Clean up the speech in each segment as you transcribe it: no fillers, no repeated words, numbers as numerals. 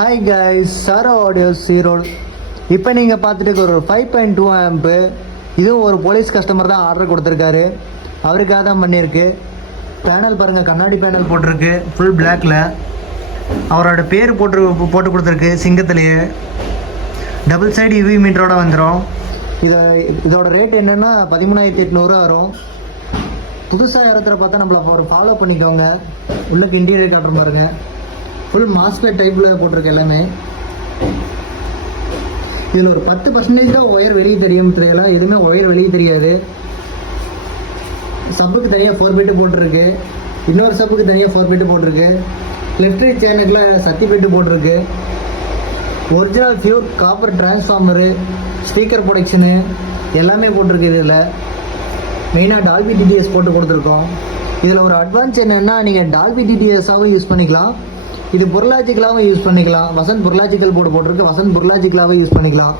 Hi guys, சாரோ audio சீரோல். இப்போ நீங்கள் பார்த்துட்டு ஒரு 5.2 ஆம்பு, இதுவும் ஒரு போலீஸ் கஸ்டமர் தான் ஆர்டர் கொடுத்துருக்காரு. அவருக்காக தான் பண்ணியிருக்கு. பேனல் பாருங்கள், கண்ணாடி பேனல் போட்டிருக்கு ஃபுல் பிளாக்கில். அவரோட பேர் போட்டு கொடுத்துருக்கு சிங்கத்துலேயே. டபுள் சைடு யூவி மீட்டரோட வந்துடும். இதோட ரேட் என்னென்னா 13,800 வரும். புதுசாக இடத்துல பார்த்தா நம்மளை ஒரு ஃபாலோ பண்ணிக்கோங்க. உள்ளக்கு இன்டீரியர் காட்டுற பாருங்க. ஃபுல் மாஸ்பெட் டைப்பில் போட்டிருக்கு எல்லாமே. இதில் ஒரு 10% தான் ஒயர் வெளியே தெரியும். தெரியலாம், எதுவுமே ஒயர் வெளியே தெரியாது. சப்புக்கு தனியாக 4 பிட்டு போட்டிருக்கு. இன்னொரு சப்புக்கு தனியாக 4 பிட்டு போட்டிருக்கு. லெஃப்ட் ரைட் சேனலுக்குள்ள சத்தி பிட்டு போட்டிருக்கு. Original pure copper transformer, speaker protection எல்லாமே போட்டிருக்கு. இதில் மெயினாக டால்பி டிடிஎஸ் போட்டு கொடுத்துருக்கோம். இதில் ஒரு அட்வான்ஸ் என்னென்னா, நீங்கள் டால்பி டிடிஎஸாகவும் யூஸ் பண்ணிக்கலாம், இது புர்லாஜிக்கலாகவும் யூஸ் பண்ணிக்கலாம். வசந்த் புர்லாஜிக்கல் போட்டிருக்கு. வசந்த் புர்லாஜிக்கலாகவும் யூஸ் பண்ணிக்கலாம்.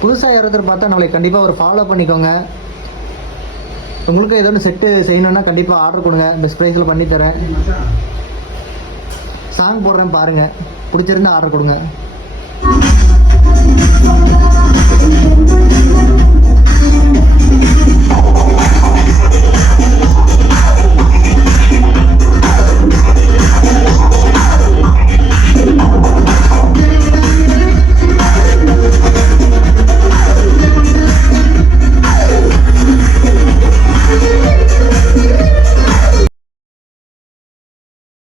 புதுசாக யாராவது பார்த்தா நம்மளை கண்டிப்பாக ஒரு ஃபாலோ பண்ணிக்கோங்க. உங்களுக்கு ஏதோ ஒன்று செட்டு செய்யணுன்னா கண்டிப்பாக ஆர்டர் கொடுங்க. பெஸ்ட் ப்ரைஸில் பண்ணித்தரேன். சாங் போடுறேன் பாருங்கள், பிடிச்சிருந்தா ஆர்டர் கொடுங்க.